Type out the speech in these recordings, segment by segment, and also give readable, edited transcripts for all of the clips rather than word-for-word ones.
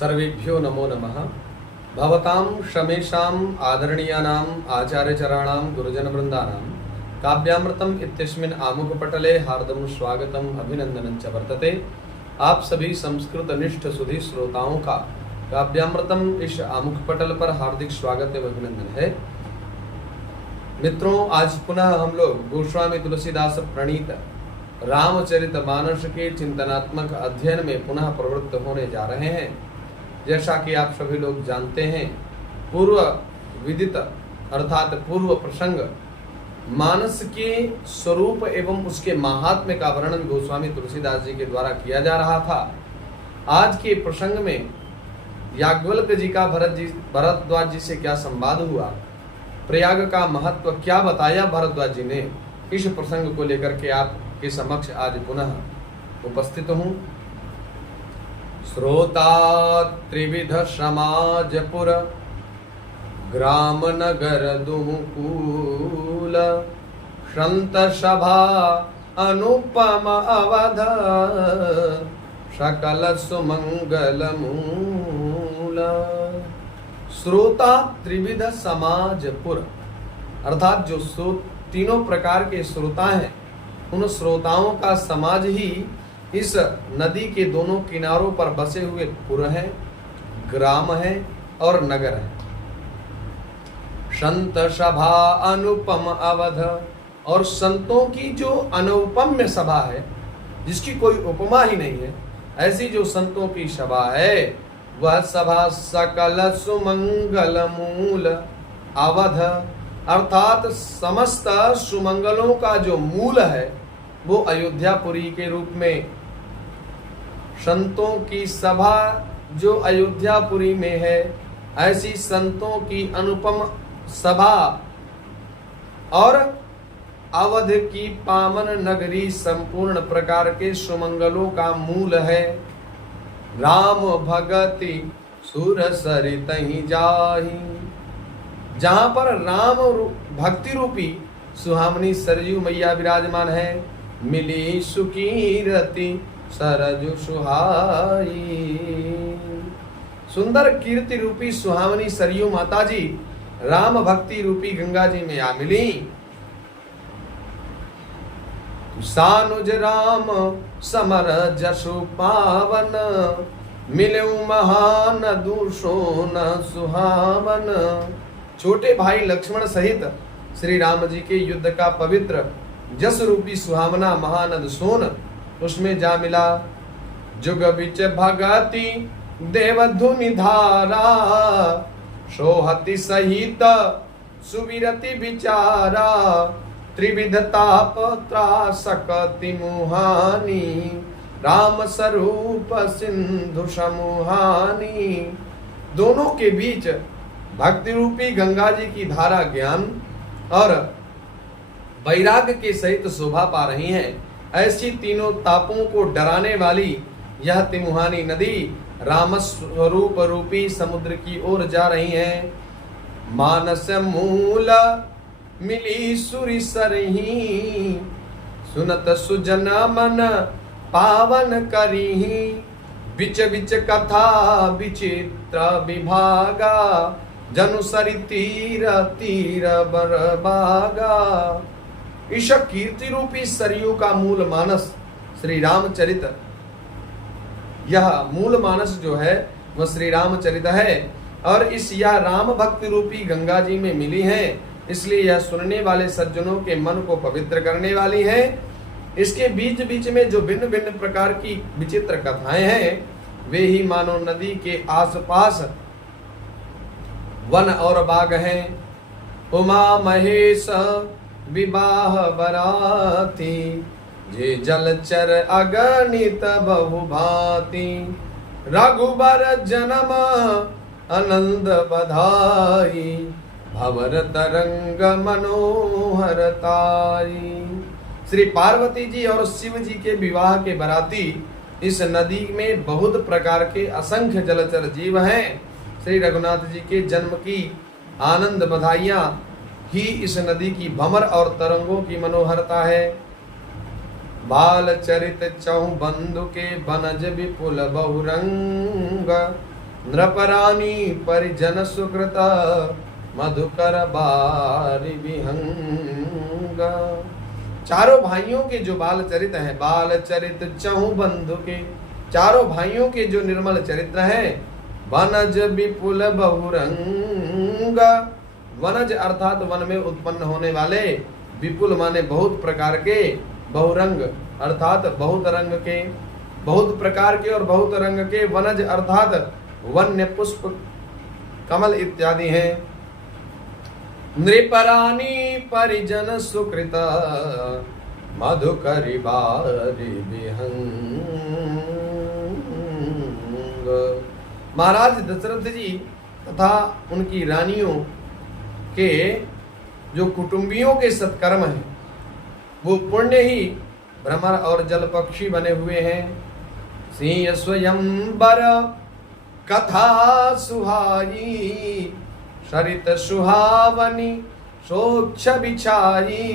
सर्वेभ्यो नमो नमः। भवतां शमेषाम् आदरणीयानाम् आचार्यचराणां गुरुजनवृन्दानां काव्यामृतम् इत्यस्मिन् आमुखपटले हार्दं स्वागतम् अभिनंदनं च वर्तते। आप सभी संस्कृतनिष्ठ सुधी श्रोताओं का काव्यामृतम इस आमुखपटल पर हार्दिक स्वागत एवं अभिनंदन है। मित्रों, आज पुनः हम लोग गोस्वामी तुलसीदास प्रणीत रामचरितमानस के चिंतनात्मक अध्ययन में पुनः प्रवृत्त होने जा रहे हैं। जैसा कि आप सभी लोग जानते हैं, पूर्व विदित अर्थात पूर्व प्रसंग मानस के स्वरूप एवं उसके महात्म्य का वर्णन गोस्वामी तुलसीदास जी के द्वारा किया जा रहा था। आज के प्रसंग में याज्ञवल्क्य जी का भरद्वाज जी से क्या संवाद हुआ, प्रयाग का महत्व क्या बताया भरद्वाज जी ने, इस प्रसंग को लेकर के आपके समक्ष आज पुनः उपस्थित हूँ। श्रोता त्रिविध समाजपुर ग्राम नगर दुमुकूल संत सभा अनुपम अवध सकल सुमंगल मूल। श्रोता त्रिविध समाजपुर अर्थात जो तीनों प्रकार के श्रोता हैं, उन श्रोताओं का समाज ही इस नदी के दोनों किनारों पर बसे हुए पुर है, ग्राम है और नगर है। संत सभा अनुपम अवध, और संतों की जो अनुपम्य सभा है, जिसकी कोई उपमा ही नहीं है, ऐसी जो संतों की सभा है, वह सभा सकल सुमंगल मूल अवध, अर्थात समस्त सुमंगलों का जो मूल है वो अयोध्यापुरी के रूप में, संतों की सभा जो अयोध्यापुरी में है, ऐसी संतों की अनुपम सभा और अवध की पावन नगरी संपूर्ण प्रकार के सुमंगलों का मूल है। राम भगति सुर सरितहि जाहि, जहां पर राम भक्ति रूपी सुहामनी सरयू मैया विराजमान है। मिली सुकीरति सरजु सुहाई, सुंदर कीर्ति रूपी सुहावनी सरयू माता जी राम भक्ति रूपी गंगा जी में आ मिली। सानुज राम समर जसु पावन, मिलऊ महान दूषो न सुहावन। छोटे भाई लक्ष्मण सहित श्री राम जी के युद्ध का पवित्र जस रूपी सुहावना महानद सोन उसमें जा मिला। जुग बिच भगति देवधुनि धारा, सोहति सहित सुविरति विचारा। त्रिविध ताप त्रासकति मुहानी, राम स्वरूप सिंधु समूहानी। दोनों के बीच भक्ति रूपी गंगा जी की धारा ज्ञान और वैराग्य के सहित शोभा पा रही हैं। ऐसी तीनों तापों को डराने वाली यह तिमुहानी नदी राम स्वरूप रूपी समुद्र की ओर जा रही है। मानस मूल मिली सुरी सरही, सुनत सुजन मन पावन करी। बिच बिच कथा विचित्र विभागा, जनु सरि तीर तीर बरबागा। इस कीर्ति रूपी सरयू का मूल मानस श्री रामचरित, यह मूल मानस जो है वह श्री रामचरित है और इस यह राम भक्ति रूपी गंगा जी में मिली है, इसलिए यह सुनने वाले सज्जनों के मन को पवित्र करने वाली है। इसके बीच बीच में जो भिन्न भिन्न प्रकार की विचित्र कथाएं हैं, वे ही मानो नदी के आसपास वन और बाग हैं। उमा महेश विवाह बराती, जे जलचर अगणित बहुभांति। रघुबर जन्म आनंद बधाई, भवर तरंग मनोहरताई। श्री पार्वती जी और शिव जी के विवाह के बराती इस नदी में बहुत प्रकार के असंख्य जलचर जीव हैं। श्री रघुनाथ जी के जन्म की आनंद बधाइयां ही इस नदी की भंवर और तरंगों की मनोहरता है। बाल चरित चहु बंधु के बनज विपुल बहुरंग, नृपरानी परिजन सुकृत मधुकर बारी विहंग। चारों भाइयों के जो बाल चरित हैं, बाल चरित चहु बंधु के, चारों भाइयों के जो निर्मल चरित्र हैं, वनज विपुल बहुरंग। वनज अर्थात वन में उत्पन्न होने वाले, विपुल माने बहुत प्रकार के, बहुरंग अर्थात बहुत रंग के, बहुत प्रकार के और बहुत रंग के। वनज अर्थात वन्य पुष्प कमल इत्यादि हैं। नृपरानी परिजन सुकृत मधुकरी बारी विहंग। महाराज दशरथ जी तथा उनकी रानियों के जो कुटुंबियों के सत्कर्म हैं, वो पुण्य ही भ्रमर और जल पक्षी बने हुए हैं। सिंह स्वयंवर कथा सुहाई, सरित सुहावनी सोक्ष बिछाई।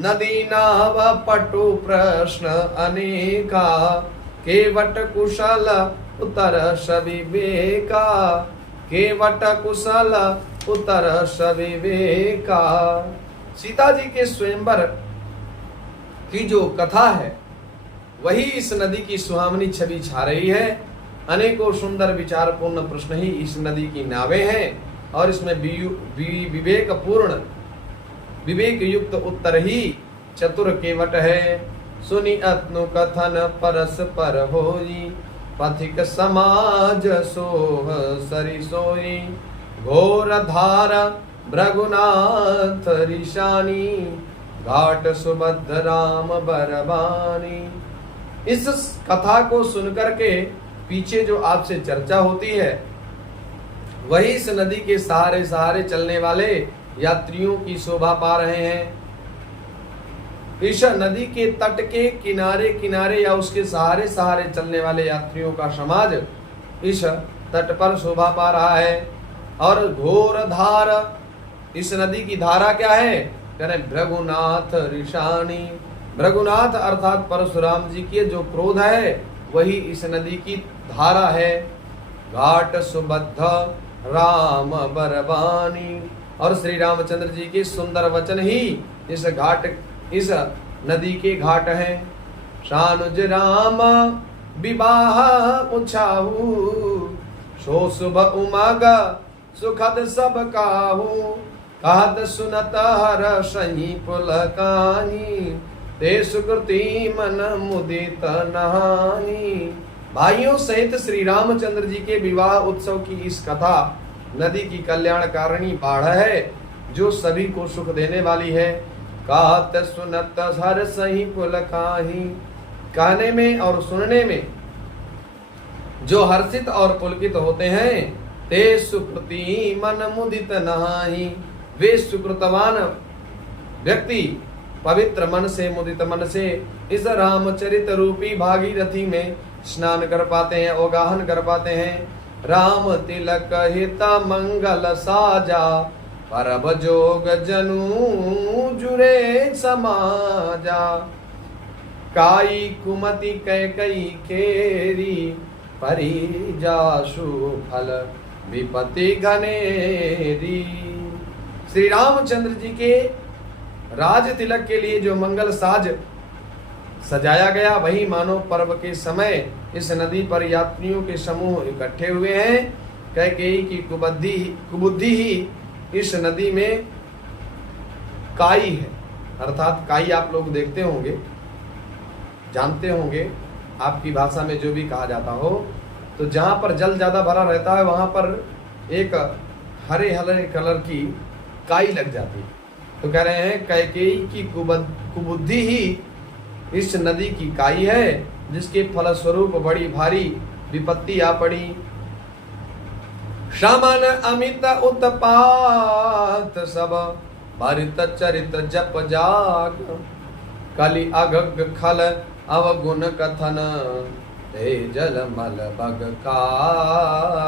नदी नाव पटु प्रश्न अनेका, केवट कुशल उतर सविवेका। केवट कुशल उतर सविवेका। सीता जी के स्वयंवर की जो कथा है, वही इस नदी की सुहावनी छवि छा रही है। अनेकों सुंदर विचारपूर्ण प्रश्न ही इस नदी की नावें हैं, और इसमें विवेक पूर्ण विवेक युक्त उत्तर ही चतुर केवट है। सुनि अत्नु कथन परस्पर होई, पथिक समाज सोह सरि सोई। घोर धार भृगुनाथ ऋषानी, घाट सुबद्ध राम बरबानी। इस कथा को सुनकर के पीछे जो आपसे चर्चा होती है, वही इस नदी के सहारे सहारे चलने वाले यात्रियों की शोभा पा रहे हैं। इस नदी के तट के किनारे किनारे या उसके सहारे सहारे चलने वाले यात्रियों का समाज इस तट पर शोभा पा रहा है। और घोर धार, इस नदी की धारा क्या है? कह रहे भृगुनाथ ऋषानी। भृगुनाथ अर्थात परशुराम जी के जो क्रोध है, वही इस नदी की धारा है। घाट सुबद्ध राम बरबानी, और श्री रामचंद्र जी के सुंदर वचन ही इस नदी के घाट हैं। शानुज राम विवाह उछाहू, सो शुभ उमग सुखद सब काहू। कहत सुनत हर सही पुलकानी, ते सुकृति मन मुदित नहानी। भाइयों सहित श्री रामचंद्र जी के विवाह उत्सव की इस कथा नदी की कल्याणकारिणी बाढ़ है, जो सभी को सुख देने वाली है। कहत सुनत हर सही पुलकाही, कहने में और सुनने में जो हर्षित और पुलकित होते हैं। ते सुकृति मन मुदित नहाही, वे सुकृतवान व्यक्ति पवित्र मन से, मुदित मन से इस रामचरित रूपी भागीरथी में स्नान कर पाते हैं, अवगाहन कर पाते हैं। राम तिलक हित मंगल साजा, परब जोग जनु जुरे समाजा। काई कुमति कैकई केरी, परी जासु फल विपत्ति घनेरी। श्री रामचंद्र जी के राज तिलक के लिए जो मंगल साज सजाया गया, वही मानो पर्व के समय इस नदी पर यात्रियों के समूह इकट्ठे हुए हैं। कैकेयी की कुबुद्धि ही इस नदी में काई है, अर्थात काई आप लोग देखते होंगे, जानते होंगे, आपकी भाषा में जो भी कहा जाता हो। तो जहाँ पर जल ज्यादा भरा रहता है, वहां पर एक हरे हरे कलर की काई लग जाती है। तो कह रहे हैं कैकेयी की कुबुद्धि ही इस नदी की काई है, जिसके फलस्वरूप बड़ी भारी विपत्ति आ पड़ी। शमन अमित उत्पात सब, भरित चरित जप जाग। कलि अगग खल अवगुण कथन, ते जल मल बग काग।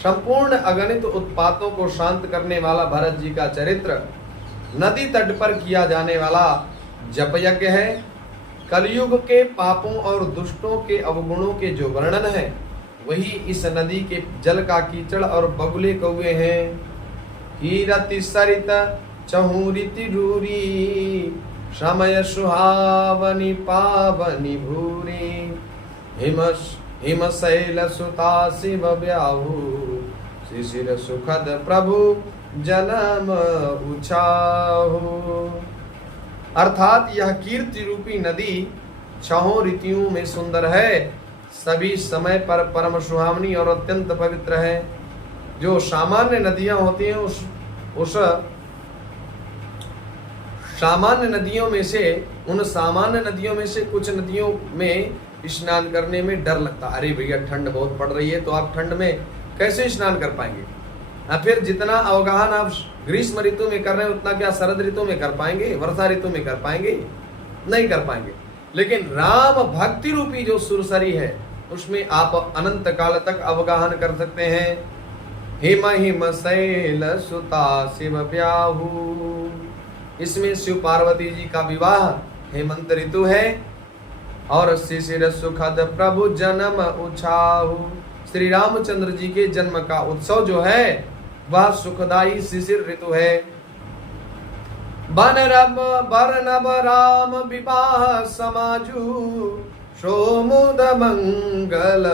संपूर्ण अगणित उत्पातों को शांत करने वाला भरत जी का चरित्र नदी तट पर किया जाने वाला जप यज्ञ है। कलयुग के पापों और दुष्टों के अवगुणों के जो वर्णन है, वही इस नदी के जल का कीचड़ और बगुले कौए हैं। कीरति सरित चहुरिति रूरी, समय सुहावनी पावनी भूरी। हिम शैल सुता शिव ब्याहु, शिशिर सुखद प्रभु जन्म उछाहु। अर्थात यह कीर्ति रूपी नदी छहों ऋतुओं में सुंदर है, सभी समय पर परम सुहावनी और अत्यंत पवित्र है। जो सामान्य नदियां होती हैं उस सामान्य नदियों में से उन सामान्य नदियों में से कुछ नदियों में स्नान करने में डर लगता। अरे भैया ठंड बहुत पड़ रही है, तो आप ठंड में कैसे स्नान कर पाएंगे? फिर जितना अवगाहन आप ग्रीष्म ऋतु में कर रहे हैं उतना क्या शरद ऋतु में कर पाएंगे, वर्षा ऋतु में कर पाएंगे? नहीं कर पाएंगे। लेकिन राम भक्ति रूपी जो सुरसरी है उसमें आप अनंत काल तक अवगाहन कर सकते हैं। हिम हिम शैल सुता शिव ब्याहु, इसमें शिव पार्वती जी का विवाह हेमंत ऋतु है। और शिशिर सुखद प्रभु जन्म उछाहु, श्री रामचंद्र जी के जन्म का उत्सव जो है वह सुखदाई शिशिर ऋतु है। बरनब राम विवाह समाजु, सोमुद मंगल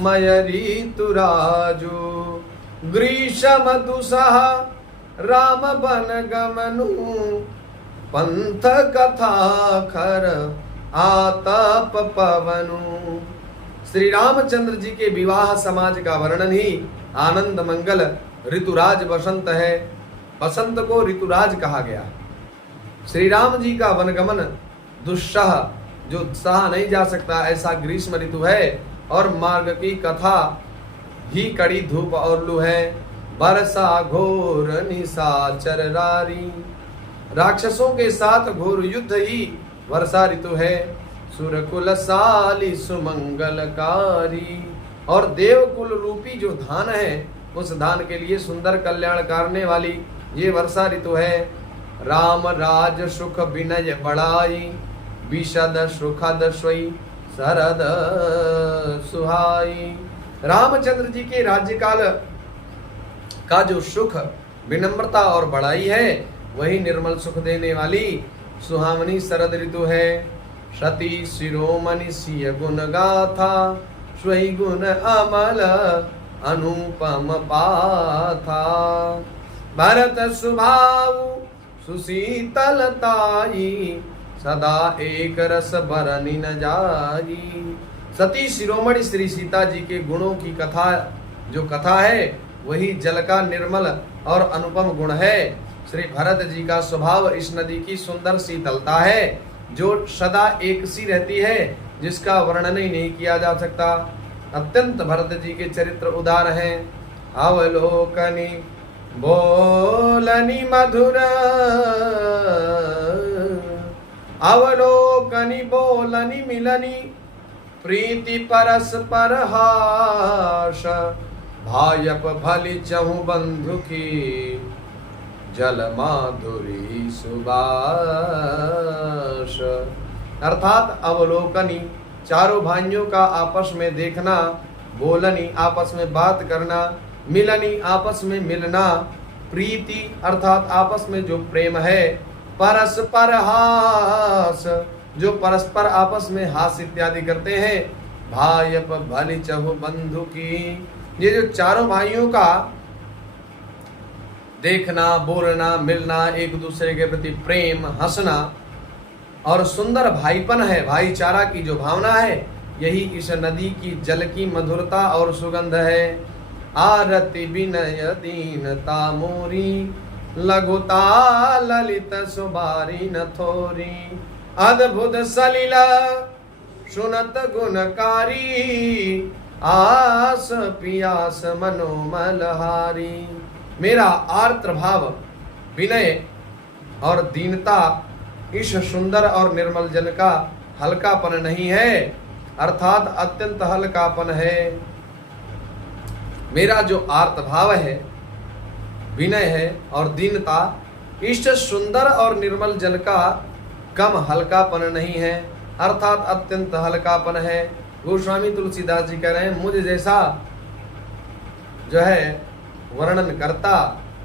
मय ऋतु राजु। ग्रीष्म दुसह राम बन गमनु, पंथ कथा खर आतप पवनु। श्री रामचंद्र जी के विवाह समाज का वर्णन ही आनंद मंगल ऋतुराज बसंत है। बसंत को ऋतुराज कहा गया। श्री राम जी का वनगमन दुस्सह, जो सहा नहीं जा सकता ऐसा ग्रीष्म ऋतु है। और मार्ग की कथा ही कड़ी धूप और लू है। बरसा घोर निशाचर रारी, राक्षसों के साथ घोर युद्ध ही वर्षा ऋतु है। सुरकुल साली सुमंगलकारी, और देवकुल रूपी जो धान है उस धान के लिए सुंदर कल्याण करने वाली ये वर्षा ऋतु है। राम राज सुख विनय बढ़ाई, विशद सुखद सोई शरद सुहाई। रामचंद्र जी के राज्यकाल का जो सुख विनम्रता और बड़ाई है वही निर्मल सुख देने वाली सुहावनी शरद ऋतु है। सती शिरोमणि सिय गुण गाथा, स्वई गुण अमल अनुपम पाथा। भरत सुभाव सुशीतलताई, सदा एक रस बरनि न जाई। सती शिरोमणि श्री सीता जी के गुणों की कथा, जो कथा है वही जल का निर्मल और अनुपम गुण है। श्री भरत जी का स्वभाव इस नदी की सुंदर शीतलता है, जो सदा एक सी रहती है, जिसका वर्णन ही नहीं किया जा सकता। अत्यंत भरत जी के चरित्र उदार हैं। अवलोकनी बोलनी मधुर, अवलोकनी बोलनी मिलनी, प्रीति परस्पर हास। भायप भली चहु बंधु की, जल माधुरी सुबास। अर्थात अवलोकनी चारों भाइयों का आपस में देखना, बोलनी आपस में बात करना, मिलनी आपस में मिलना, प्रीति अर्थात आपस में जो प्रेम है, परस्पर हास जो परस्पर आपस में हास इत्यादि करते हैं। भायप भली चहु बंधु की, ये जो चारों भाइयों का देखना, बोलना, मिलना, एक दूसरे के प्रति प्रेम, हंसना और सुंदर भाईपन है, भाईचारा की जो भावना है, यही इस नदी की जल की मधुरता और सुगंध है। आरति विनय दीनता मोरी, लघुता ललित सुबारी न थोरी। अद्भुत सलिल सुनत गुणकारी, आस पियास मनोमलहारी। मेरा आर्द्र भाव, विनय और दीनता इस सुंदर और निर्मल जल का हल्कापन नहीं है, अर्थात अत्यंत हल्कापन है। मेरा जो आर्त भाव है, विनय है और दीनता इस सुंदर और निर्मल जल का कम हल्कापन नहीं है, अर्थात अत्यंत हल्कापन है। गोस्वामी तुलसीदास जी कह रहे हैं, मुझ जैसा जो है वर्णन करता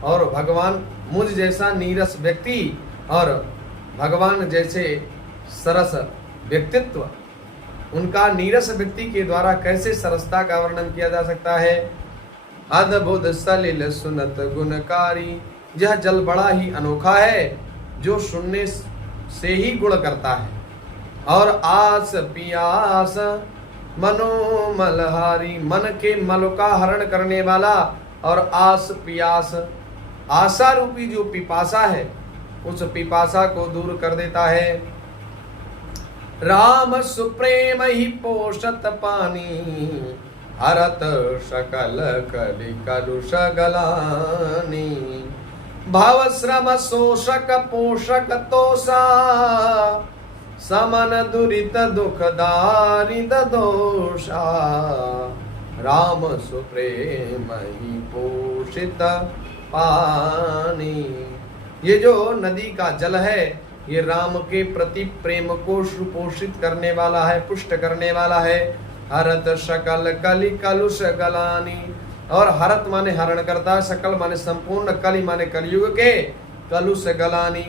और भगवान, मुझ जैसा नीरस व्यक्ति और भगवान जैसे सरस व्यक्तित्व, उनका नीरस व्यक्ति के द्वारा कैसे सरसता का वर्णन किया जा सकता है। अद्भुत सलिल सुनत गुणकारी, यह जल बड़ा ही अनोखा है जो सुनने से ही गुण करता है। और आस पियास मनोमलहारी, मन के मल का हरण करने वाला, और आस पियास, आशा रूपी जो पिपासा है उस पिपासा को दूर कर देता है। राम सुप्रेम ही पोषत पानी, हरत सकल कलि कलुष गलानी। भाव श्रम शोषक पोषक तोषा, समन दुरित दुख दारिद दोषा। राम सुप्रेम ही पोषित पानी, ये जो नदी का जल है ये राम के प्रति प्रेम को सुपोषित करने वाला है, पुष्ट करने वाला है। हरत सकल कलि कलुष गलानी, और हरत माने हरण करता, सकल माने संपूर्ण, कलि माने कलयुग के, कलुष गलानी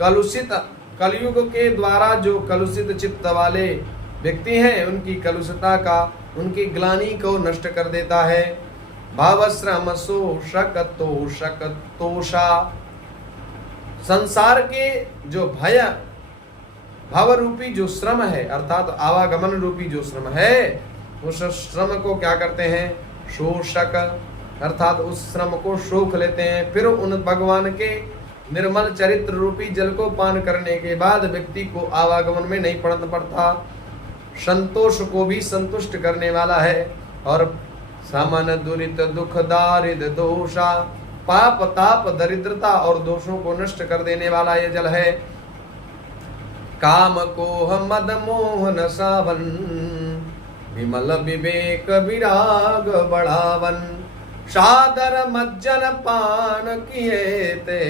कलुषित, कलयुग के द्वारा जो कलुषित चित्त वाले व्यक्ति हैं उनकी कलुषता का, उनकी ग्लानि को नष्ट कर देता है। भावश्रम शोषक तोषक तोषा, संसार के जो भय भाव रूपी जो श्रम है, अर्थात आवागमन रूपी जो श्रम है, उस श्रम को क्या करते हैं, शोषक, अर्थात उस श्रम को शोख लेते हैं। फिर उन भगवान के निर्मल चरित्र रूपी जल को पान करने के बाद व्यक्ति को आवागमन में नहीं पड़ना पड़ता, संतोष को भी संतुष्ट करने वाला है। और समन दुरित दुख दारिद दोषा, पाप ताप दरिद्रता और दोषों को नष्ट कर देने वाला यह जल है। काम को मद मोहन सावन, विमल विवेक विराग बढ़ावन। सादर मज्जन पान किए ते,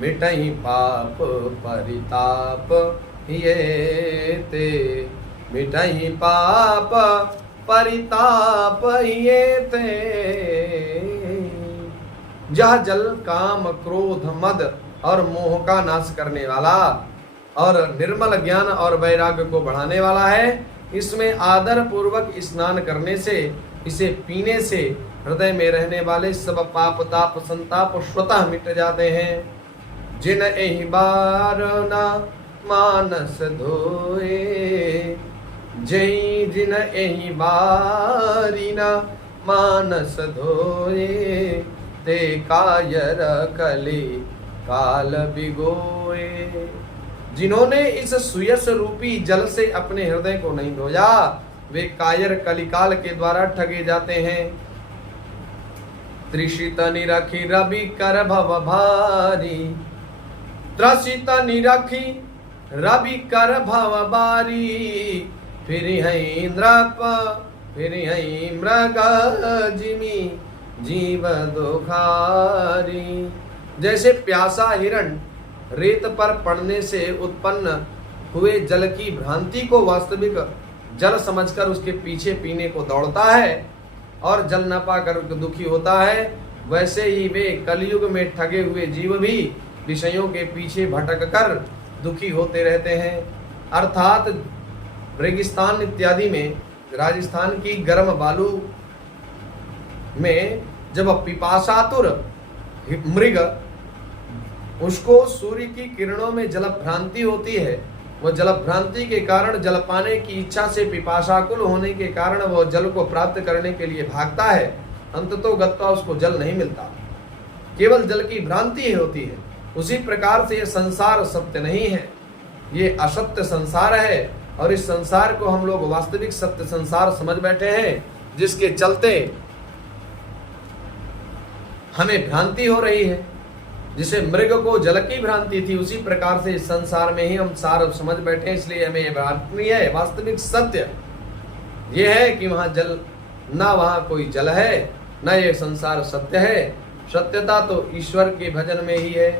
मिटई पाप परिताप ये ते। मिटई पाप परिताप ये ते। यह जल काम क्रोध मद और मोह का नाश करने वाला और निर्मल ज्ञान और वैराग्य को बढ़ाने वाला है। इसमें आदर पूर्वक स्नान करने से, इसे पीने से हृदय में रहने वाले सब पाप ताप संताप स्वतः मिट जाते हैं। जिन एहि बार ना मानस धोए, जय जिन एहि बारी ना मानस धोए। ते कायर कली काल बिगोए, जिन्होंने इस सुयस रूपी जल से अपने हृदय को नहीं धोया वे कायर कलिकाल के द्वारा ठगे जाते हैं। त्रिषित निरखी रवि कर भव भारी, त्रसित निरखी रवि कर भव बारी। फिर है इंद्रप फिर है मृग जिमी जीव दुखारी। जैसे प्यासा हिरण रेत पर पड़ने से उत्पन्न हुए जल की भ्रांति को वास्तविक जल समझकर उसके पीछे पीने को दौड़ता है और जल न पाकर दुखी होता है, वैसे ही वे कलयुग में ठगे हुए जीव भी विषयों के पीछे भटक कर दुखी होते रहते हैं। अर्थात रेगिस्तान इत्यादि में, राजस्थान की गर्म बालू में जब पिपासातुर मृग, उसको सूर्य की किरणों में जल भ्रांति होती है, वह जल भ्रांति के कारण जल पाने की इच्छा से पिपासाकुल होने के कारण वह जल को प्राप्त करने के लिए भागता है, अंततोगत्वा उसको जल नहीं मिलता, केवल जल की भ्रांति होती है। उसी प्रकार से यह संसार सत्य नहीं है, ये असत्य संसार है और इस संसार को हम लोग वास्तविक सत्य संसार समझ बैठे हैं, जिसके चलते हमें भ्रांति हो रही है। जिसे मृग को जल की भ्रांति थी, उसी प्रकार से इस संसार में ही हम सार समझ बैठे हैं, इसलिए हमें यह भ्रांति है। वास्तविक सत्य यह है कि वहां जल, ना वहां कोई जल है, ना ये संसार सत्य है। सत्यता तो ईश्वर के भजन में ही है।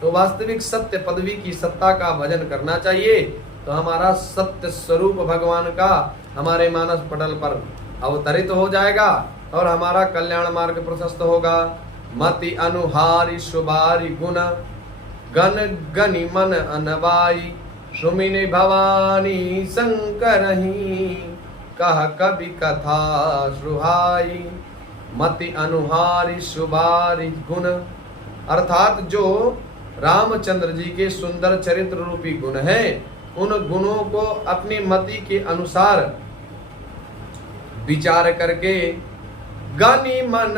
तो वास्तविक सत्य पदवी की सत्ता का भजन करना चाहिए, तो हमारा सत्य स्वरूप भगवान का हमारे मानस पटल पर अवतरित हो जाएगा और हमारा कल्याण मार्ग प्रशस्त होगा। मति अनुहारी शुभारी गुण गण गनि मन अनवाई, सुमिनि भवानी शंकरही कह कवि कथा सुहाई। मति अनुहारी शुभारी गुण अर्थात जो रामचंद्र जी के सुंदर चरित्र रूपी गुण हैं, उन गुणों को अपनी मति के अनुसार विचार करके गनि मन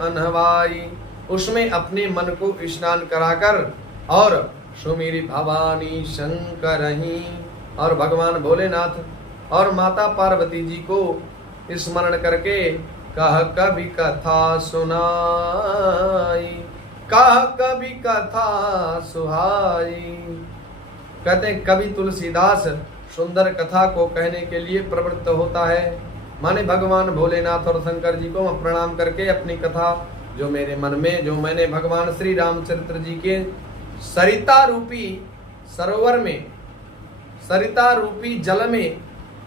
अनहवाई, उसमें अपने मन को स्नान कराकर और सुमेरी भवानी शंकरही और भगवान भोलेनाथ और माता पार्वती जी को स्मरण करके कह कवि कथा सुनाई, कह कवि कथा सुहाई। कहते हैं कवि तुलसीदास सुंदर कथा को कहने के लिए प्रवृत्त होता है। माने भगवान भोलेनाथ और शंकर जी को मैं प्रणाम करके अपनी कथा जो मेरे मन में, जो मैंने भगवान श्री रामचंद्र जी के सरिता रूपी सरोवर में, सरिता रूपी जल में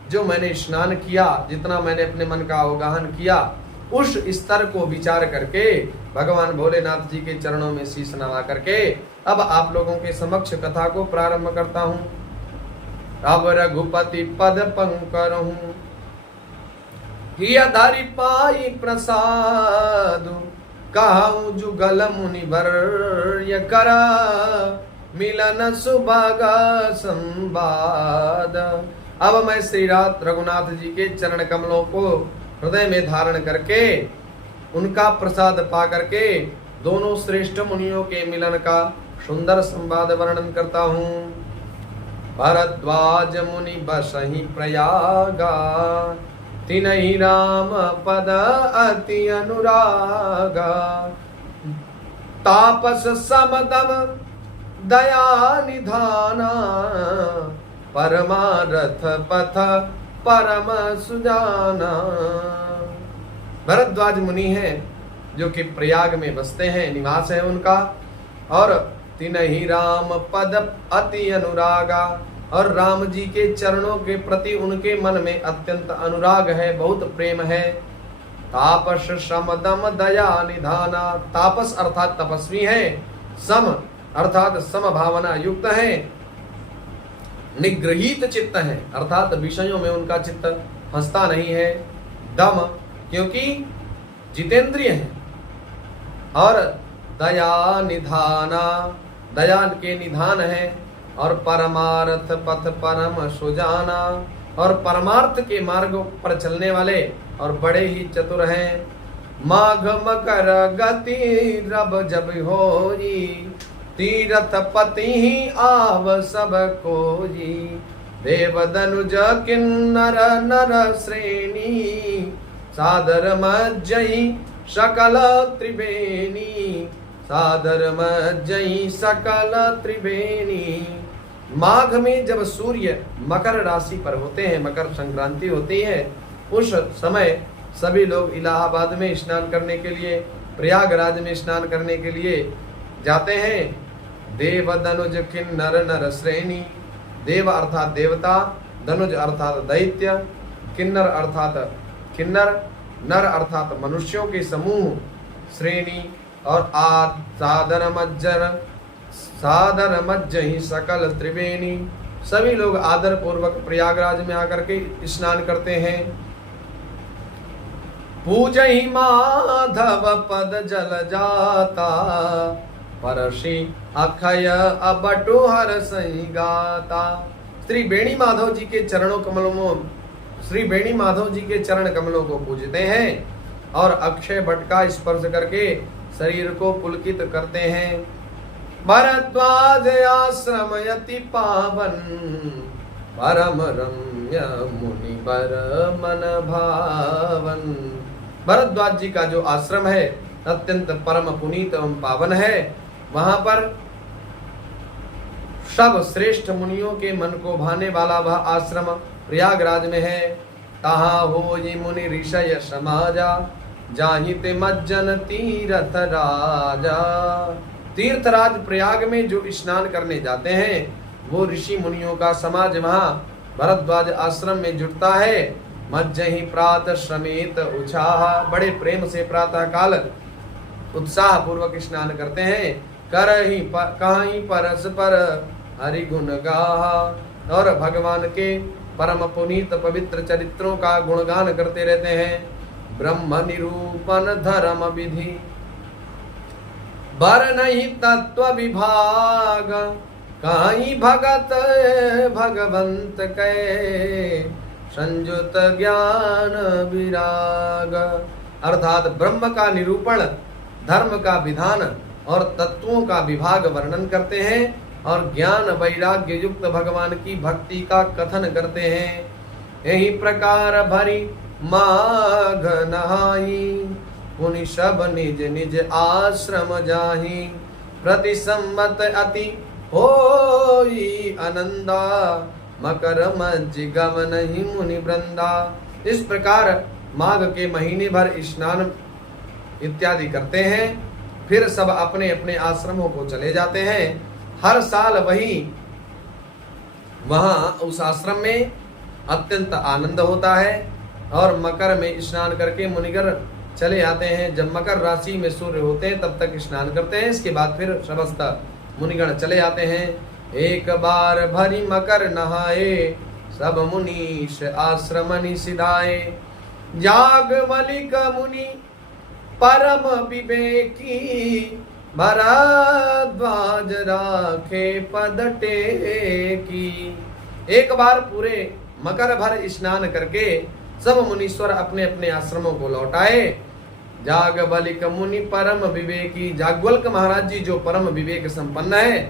जो मैंने स्नान किया, जितना मैंने अपने मन का अवगाहन किया, उस स्तर को विचार करके भगवान भोलेनाथ जी के चरणों में शीश नवा करके अब आप लोगों के समक्ष कथा को प्रारंभ करता हूं। अब रघुपति पद पंकरहूं, हिया धारी पाई प्रसाद, कहूं जुगल मुनि वर्य करा, मिलन सुभागा संवाद। अब मैं श्री रघुनाथ जी के चरण कमलों को हृदय में धारण करके उनका प्रसाद पा करके दोनों श्रेष्ठ मुनियों के मिलन का सुंदर संवाद वर्णन करता हूँ। भरद्वाज मुनि बसहि प्रयागा, तिनहि राम पद अति अनुरागा, तापस समदम दया निधाना, परमारथ पथ परम सुजाना। भरद्वाज मुनि हैं जो कि प्रयाग में बसते हैं, निवास है उनका, और तिनहि राम पद अति अनुरागा, और राम जी के चरणों के प्रति उनके मन में अत्यंत अनुराग है, बहुत प्रेम है। तापस समदम दया निधाना, तापस अर्थात तपस्वी है, सम अर्थात समभावना युक्त है, निगृहीत चित्त है अर्थात विषयों में उनका चित्त फंसता नहीं है। दम क्योंकि जितेंद्रिय है, और दया निधाना, दया के निधान है, और परमार्थ पथ परम सुजाना, और परमार्थ के मार्ग पर चलने वाले और बड़े ही चतुर हैं। माघ मकर गति रब जब होई, तीरथ पति ही आव सब कोई, देव दनुज किन्नर नर श्रेणी, सादर मज्जई सकल त्रिवेणी, सादर मज्जई सकल त्रिवेणी। माघ में जब सूर्य मकर राशि पर होते हैं, मकर संक्रांति होती है, उस समय सभी लोग इलाहाबाद में स्नान करने के लिए, प्रयागराज में स्नान करने के लिए जाते हैं। देव दनुज किन्नर नर श्रेणी, देव अर्थात देवता, दनुज अर्थात दैत्य, किन्नर अर्थात किन्नर, नर अर्थात मनुष्यों के समूह, श्रेणी और सादर मज्जहि सकल त्रिवेणी। सभी लोग आदर पूर्वक प्रयागराज में आकर के स्नान करते हैं। पूजहि माधव पद जल जाता, परशि अखय अबटु हर सही गाता। श्री बेणी माधव जी के चरणों कमलों, श्री बेणी माधव जी के चरण कमलों को पूजते हैं और अक्षय बट का स्पर्श करके शरीर को पुलकित करते हैं। भरद्वाज आश्रम यति पावन, परम रम्य मुनि बर मन भावन। भरद्वाज जी का जो आश्रम है अत्यंत परम पुनीत एवं पावन है। वहां पर सब श्रेष्ठ मुनियों के मन को भाने वाला वह आश्रम प्रयागराज में है। तहा हो ये मुनि ऋषय समाजा, जाहित मज्जन तीर्थ राजा। तीर्थराज प्रयाग में जो स्नान करने जाते हैं वो ऋषि मुनियों का समाज वहां भरद्वाज आश्रम में जुटता है। मज्जहि प्रातः श्रमित उछाह, बड़े प्रेम से प्रातः काल उत्साह पूर्वक स्नान करते हैं। करहि कहीं परस्पर हरि गुण गाहा, और भगवान के परम पुनीत पवित्र चरित्रों का गुणगान करते रहते हैं। ब्रह्म निरूपण धर्म विधि बर नहीं तत्व विभाग, कहीं भगत भगवंत कै संयुत ज्ञान विराग। अर्थात ब्रह्म का निरूपण, धर्म का विधान और तत्वों का विभाग वर्णन करते हैं और ज्ञान वैराग्य युक्त भगवान की भक्ति का कथन करते हैं। यही प्रकार भरी माघ नहाई, पुनि सब निज निज आश्रम जाहि। प्रति सम्मत अति होई आनंदा, मकर मज्ज गमन ही मुनि वृंदा। इस प्रकार माघ के महीने भर स्नान इत्यादि करते हैं, फिर सब अपने अपने आश्रमों को चले जाते हैं। हर साल वहां उस आश्रम में अत्यंत आनंद होता है और मकर में स्नान करके मुनिगर चले आते हैं। जब मकर राशि में सूर्य होते हैं तब तक स्नान करते हैं, इसके बाद फिर समस्त मुनिगण चले आते हैं। एक बार भरी मकर नहाए, सब मुनीश आश्रम सिधाए। याज्ञवल्क्य मुनि परम विवेकी, भरद्वाज राखे पद टेकी। एक बार पूरे मकर भर स्नान करके सब मुनीश्वर अपने अपने आश्रमों को लौटाए। याज्ञवल्क्य मुनि परम विवेकी, याज्ञवल्क महाराज जी जो परम विवेक संपन्न है।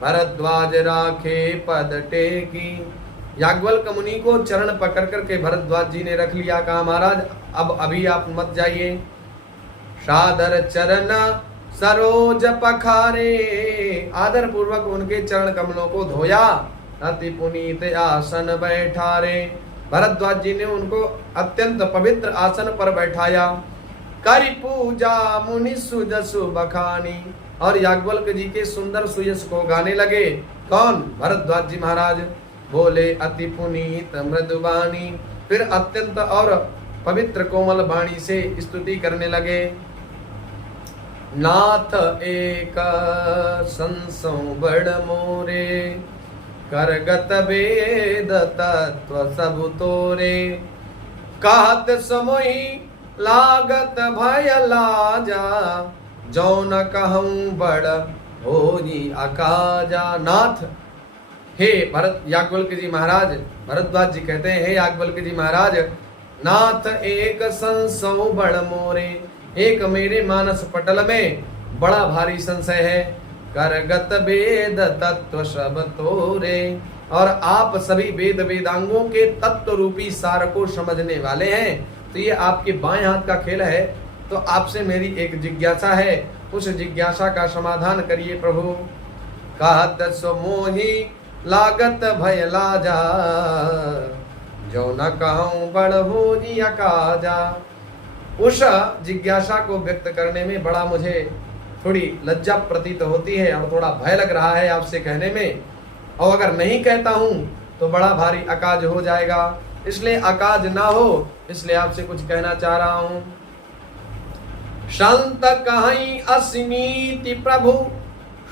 भरद्वाज राखे पद टेकी, याज्ञवल्क मुनि को चरण पकड़ करके भरद्वाज जी ने रख लिया। कहा महाराज अब अभी आप मत जाइए। सादर चरण सरोज पखारे, आदर पूर्वक उनके चरण कमलों को धोया। अति पुनीत आसन बैठारे, भरद्वाज जी ने उनको अत्यंत पवित्र आसन पर बैठाया। करि पूजा मुनि सुजसु बखानी, और याज्ञवल्क्य जी के सुंदर सुयश को गाने लगे। कौन? भरद्वाज जी महाराज। बोले अति पुनीत मृदुबानी, फिर अत्यंत और पवित्र कोमल वाणी से स्तुति करने लगे। नाथ एक संसो बड़ मोरे, करगत वेद तत्व सब तोरे। कहत समोहि लागत भय लाजा, जो न कहूँ बड़ होई अकाजा। नाथ, हे भरत याज्ञवल्क्य जी महाराज, भरद्वाज जी कहते हैं हे याज्ञवल्क्य जी महाराज, नाथ एक संसो बड़ मोरे, एक मेरे मानस पटल में बड़ा भारी संशय है। करगत वेद तत्व सब तोरे, और आप सभी वेद वेदांगों के तत्व रूपी सार को समझने वाले हैं, तो ये आपके बाएं हाथ का खेल है। तो आपसे मेरी एक जिज्ञासा है, उस जिज्ञासा का समाधान करिए प्रभु। कहत सो मोहि लागत भय लाजा, जो न कहूँ बड़ होई अकाजा। उस जिज्ञासा को व्यक्त करने में बड़ा मुझे थोड़ी लज्जा प्रतीत होती है और थोड़ा भय लग रहा है आपसे कहने में, और अगर नहीं कहता हूं तो बड़ा भारी अकाज हो जाएगा, इसलिए अकाज ना हो इसलिए आपसे कुछ कहना चाह रहा हूं। संत कहीं अस्मीति प्रभु,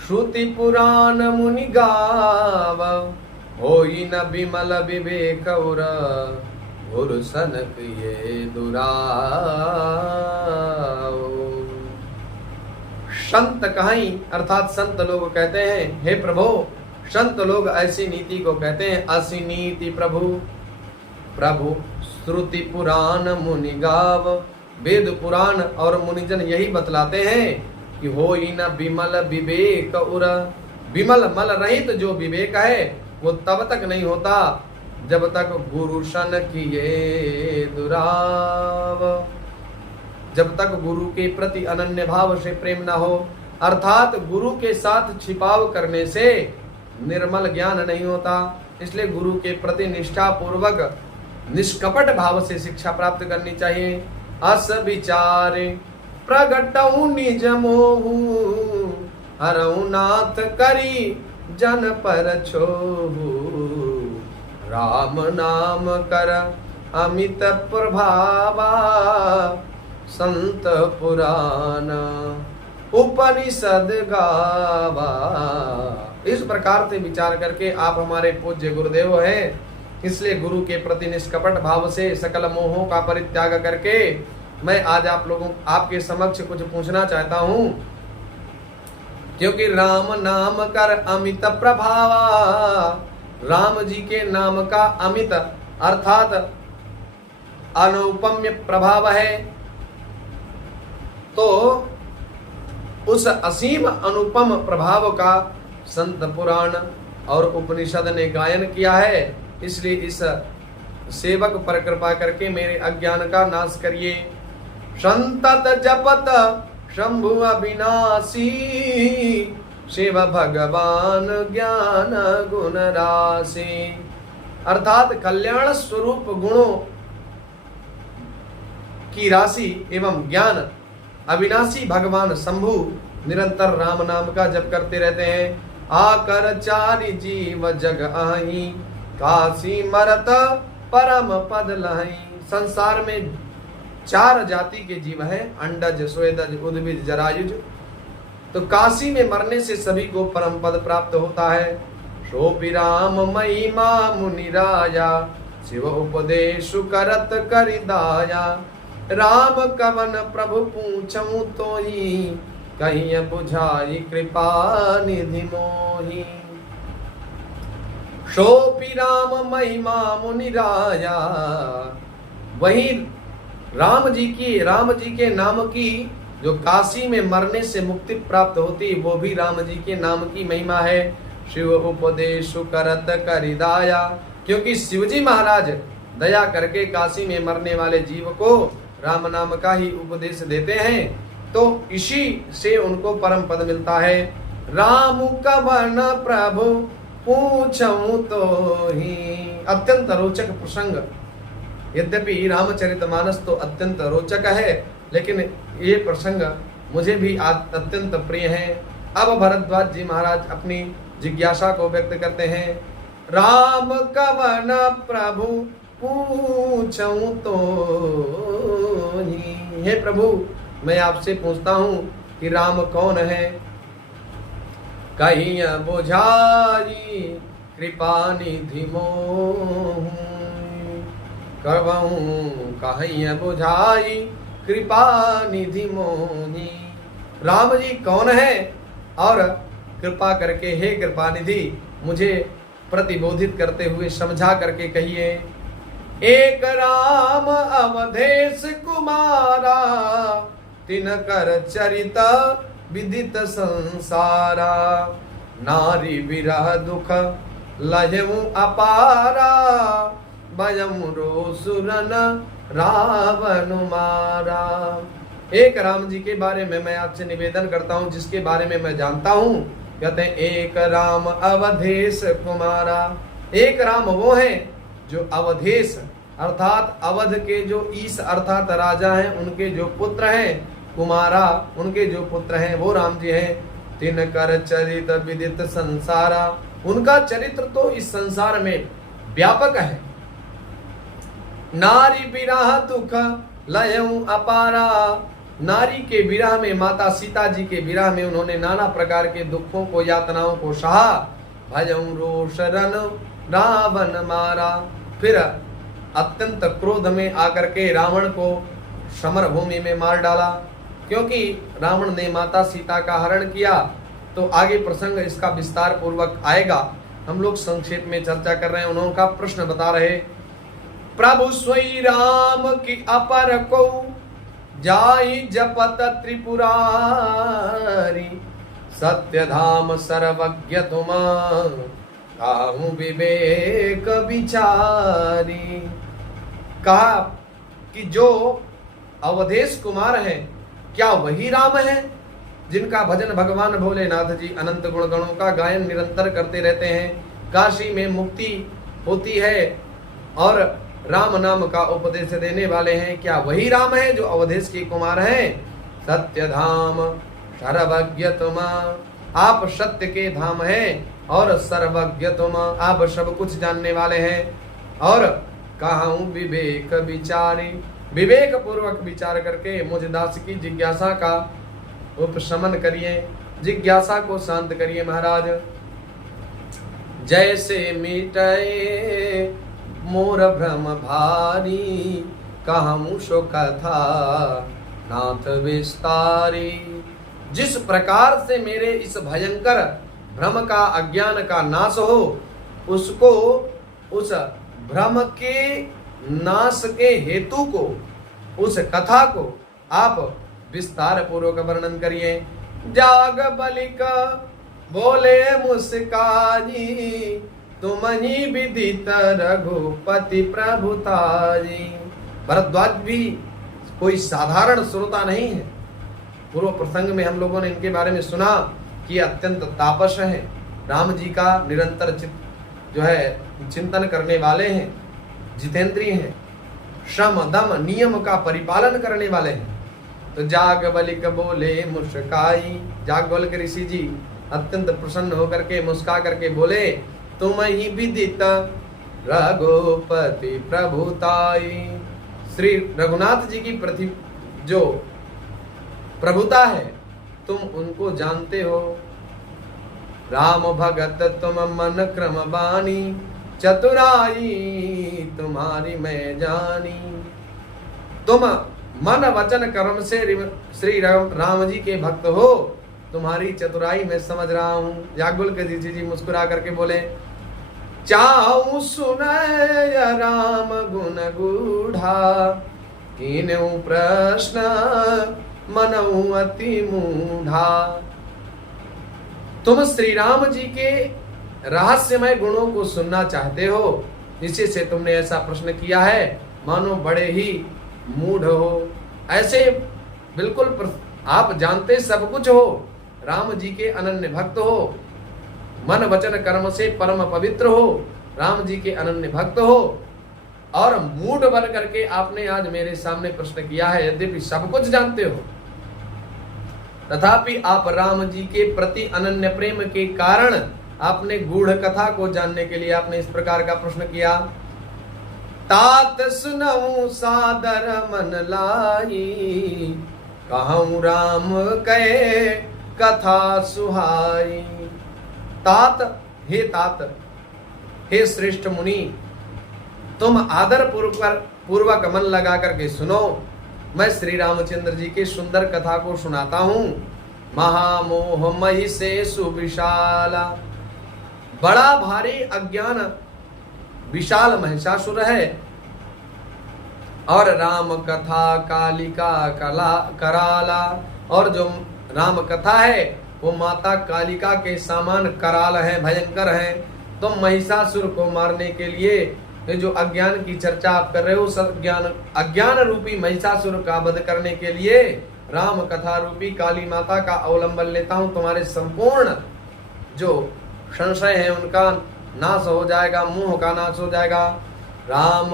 श्रुति पुराण मुनि गाव। होई न विमल विवेक उर, गुरु सनक ये दुराओ। संत कहीं अर्थात संत लोग कहते हैं हे प्रभु, संत लोग ऐसी नीति को कहते हैं असी नीति प्रभु। प्रभु श्रुति पुराण मुनि गाव, वेद पुराण और मुनिजन यही बतलाते हैं कि होई न विमल विवेक उर। विमल मल रहित जो विवेक है वो तब तक नहीं होता जब तक गुरु सन किए दुराव, जब तक गुरु के प्रति अनन्य भाव से प्रेम न हो, अर्थात गुरु के साथ छिपाव करने से निर्मल ज्ञान नहीं होता। इसलिए गुरु के प्रति निष्ठा पूर्वक निष्कपट भाव से शिक्षा प्राप्त करनी चाहिए। अस विचारे प्रगटऊ निज मोहु, हरऊ नाथ करी जन पर छोहु। राम नाम कर अमित प्रभावा, संत पुराण उपनिषद गावा। इस प्रकार से विचार करके आप हमारे पूज्य गुरुदेव हैं, इसलिए गुरु के प्रति निष्कपट भाव से सकल मोहों का परित्याग करके मैं आज आप लोगों आपके समक्ष कुछ पूछना चाहता हूं। क्योंकि राम नाम कर अमित प्रभावा, राम जी के नाम का अमित अर्थात अनुपम्य प्रभाव है, तो उस असीम अनुपम प्रभाव का संत पुराण और उपनिषद ने गायन किया है। इसलिए इस सेवक पर कृपा करके मेरे अज्ञान का नाश करिए। संतत जपत शंभु अविनाशी, शिव भगवान ज्ञान गुण राशि। अर्थात कल्याण स्वरूप गुणों की राशि एवं ज्ञान अविनाशी भगवान शंभु निरंतर राम नाम का जप करते रहते हैं। आकर चारि जीव जग आही, काशी मरत परम पद लही। संसार में 4 जाति के जीव हैं, अंडज, स्वेदज, उद्भिज, जरायुज। तो काशी में मरने से सभी को परम पद प्राप्त होता है। सोपि राम महिमा मुनि राया, शिव उपदेश करत करिदाया। राम कवन प्रभु पूछऊं तो ही, कहीं बुझाई कृपा निधि मोही। सोपि राम महिमा मुनि राया, वही राम जी के नाम की जो काशी में मरने से मुक्ति प्राप्त होती, वो भी राम जी के नाम की महिमा है। शिव उपदेश करत करिदाया, क्योंकि शिवजी महाराज दया करके काशी में मरने वाले जीव को राम नाम का ही उपदेश देते हैं, तो इसी से उनको परम पद मिलता है। राम कवन प्रभु पूछऊं तो ही। अत्यंत रोचक प्रसंग। यद्यपि रामचरितमानस तो अत्यंत रोचक है, लेकिन ये प्रसंग मुझे भी अत्यंत प्रिय है। अब भरद्वाज जी महाराज अपनी जिज्ञासा को व्यक्त करते हैं। राम कवन प्रभु पूछऊं तो ही। हे प्रभु, मैं आपसे पूछता हूँ कि राम कौन है। कहीं बुझाई कृपा निधि मोह, करवऊं कहीं बुझाई कृपा निधि मोही। राम जी कौन है, और कृपा करके हे कृपा निधि मुझे प्रतिबोधित करते हुए समझा करके कहिए। एक राम अवधेश कुमारा, तिनकर चरित विदित संसारा। नारी विरह दुख लहऊ अपारा, भयम रोसुरन रावण मारा। एक राम जी के बारे में मैं आपसे निवेदन करता हूँ, जिसके बारे में मैं जानता हूँ। कहते हैं एक राम अवधेश कुमारा। एक राम वो है जो अवधेश अर्थात अवध के जो ईश अर्थात राजा हैं, उनके जो पुत्र हैं, कुमारा उनके जो पुत्र हैं, वो राम जी हैं। तिनकर चरित विदित संसारा, उनका चरित्र तो इस संसार में व्यापक है। नारी विरह दुख लयऊ अपारा, नारी के विरह में, माता सीता जी के विरह में उन्होंने नाना प्रकार के दुखों को, यातनाओं को सहा। भयऊ रोषरन रावण मारा, फिर अत्यंत क्रोध में आकर के रावण को समर भूमि में मार डाला। क्योंकि रावण ने माता सीता का हरण किया, तो आगे प्रसंग इसका विस्तार पूर्वक आएगा। हम लोग संक्षेप में चर्चा कर रहे हैं। उन्होंने प्रश्न बता रहे। प्रभु स्वई राम की अपर को जाई जपत त्रिपुरारी, सत्य धाम सर्वज्ञ तुम काहू विवेक विचारी। कहा कि जो अवधेश कुमार हैं, क्या वही राम है जिनका भजन भगवान भोलेनाथ जी अनंत गुण गणों का गायन निरंतर करते रहते हैं। काशी में मुक्ति होती है और राम नाम का उपदेश देने वाले हैं। क्या वही राम है जो अवधेश के कुमार हैं? सत्य धाम सर्वज्ञ तुम, आप सत्य के धाम हैं और सर्वज्ञ तुम, आप सब कुछ जानने वाले हैं। और कहूँ विवेक विचारे, विवेक पूर्वक विचार करके मुझ दास की जिज्ञासा का उपशमन करिए, जिज्ञासा को शांत करिए महाराज। जैसे मिटाए मोर भ्रम भारी, कहूँ सो कथा नाथ विस्तारी। जिस प्रकार से मेरे इस भयंकर भ्रम का, अज्ञान का नाश हो, उसको, उस भ्रम के नाश के हेतु को, उस कथा को आप विस्तार पूर्वक वर्णन करिए। जाग बलिक बोले मुस्काजी, तुम ही विदित रघुपति प्रभुताजी। भरद्वाज भी कोई साधारण श्रोता नहीं है। पूर्व प्रसंग में हम लोगों ने इनके बारे में सुना कि अत्यंत तापस हैं, राम जी का निरंतर चिंतन करने वाले हैं, जितेंद्रिय हैं, श्रम दम नियम का परिपालन करने वाले हैं। तो जाग बलिक बोले मुस्काई, जाग बोल के ऋषि जी अत्यंत प्रसन्न होकर के मुस्का करके बोले, तुम ही विदित रघुपति प्रभुताई। श्री रघुनाथ जी की जो प्रभुता है तुम उनको जानते हो। राम भगत तुम मन क्रम बानी, चतुराई तुम्हारी मैं जानी। तुम मन वचन कर्म से श्री राम जी के भक्त हो, तुम्हारी चतुराई मैं समझ रहा हूँ। याज्ञवल्क्य के जी मुस्कुरा करके बोले, चाहूं सुनय राम गुण गूढ़ा, कीन्हु प्रश्न मनऊ अति मूढ़ा। तुम श्री राम जी के रहस्यमय गुणों को सुनना चाहते हो, इसी से तुमने ऐसा प्रश्न किया है, मानो बड़े ही मूढ़ हो। ऐसे बिल्कुल आप जानते सब कुछ हो, राम जी के अनन्य भक्त हो, मन वचन कर्म से परम पवित्र हो, राम जी के अनन्य भक्त हो, और मूढ़ बन करके आपने आज मेरे सामने प्रश्न किया है। यद्यपि सब कुछ जानते हो, तथापि आप राम जी के प्रति अनन्य प्रेम के कारण आपने गूढ़ कथा को जानने के लिए आपने इस प्रकार का प्रश्न किया। तात सुनऊं सादर मन लाई, कहूँ राम कहे कथा सुहाई। तात, हे श्रेष्ठ मुनि, तुम आदर पूर्वक मन लगा करके सुनो, मैं श्री रामचंद्र जी के सुंदर कथा को सुनाता हूँ। महामोह मही से सुविशाला, बड़ा भारी अज्ञान विशाल महिषासुर है, और राम कथा कालिका कराला, और जो राम कथा है वो माता कालिका के समान कराल है, भयंकर है। तुम महिषासुर को मारने के लिए ये जो अज्ञान की चर्चा आप कर रहे हो, उस अज्ञान रूपी महिषासुर का वध करने के लिए राम कथा रूपी काली माता का अवलंबन लेता हूं। तुम्हारे संपूर्ण जो संशय है उनका नाश हो जाएगा, मोह का नाश हो जाएगा। राम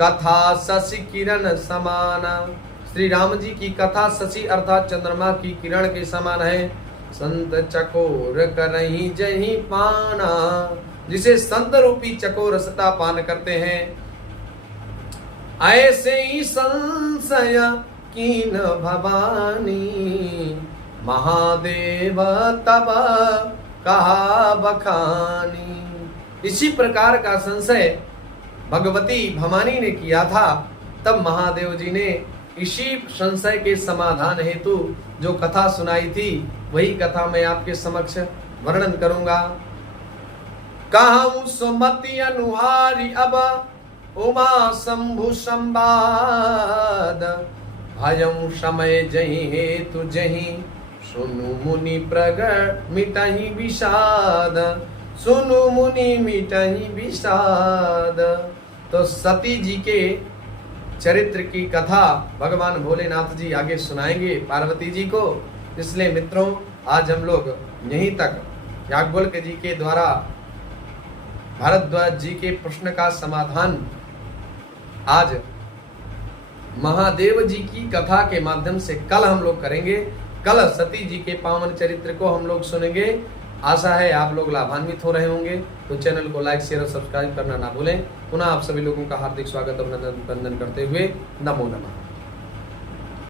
कथा शशि किरण समान, श्री राम जी की कथा शशि अर्थात चंद्रमा की किरण के समान है। संत चकोर करही जही पाना, जिसे संत रूपी चकोर सता पान करते हैं। ऐसे ही संशय कीन भवानी, महादेव तब कहा बखानी। इसी प्रकार का संशय भगवती भवानी ने किया था, तब महादेव जी ने इसी संशय के समाधान हेतु जो कथा सुनाई थी, वही कथा मैं आपके समक्ष वर्णन करूंगा। कहूँ सुमति अनुहारी अब उमा शंभु संवाद, भयं समय जही हेतु जही, सुनु मुनि प्रगट मिटहि विषाद, सुनु मुनि मिटहि विषाद। तो सती जी के चरित्र की कथा भगवान भोलेनाथ जी आगे सुनाएंगे पार्वती जी को। इसलिए मित्रों, आज हम लोग यहीं तक याज्ञवल्क्य जी के द्वारा भारद्वाज जी के प्रश्न का समाधान आज महादेव जी की कथा के माध्यम से कल हम लोग करेंगे। कल सती जी के पावन चरित्र को हम लोग सुनेंगे आशा है आप लोग लाभान्वित हो रहे होंगे। तो चैनल को लाइक शेयर और सब्सक्राइब करना ना भूलें। पुनः आप सभी लोगों का हार्दिक स्वागत और अभिनंदन करते हुए नमो नमः।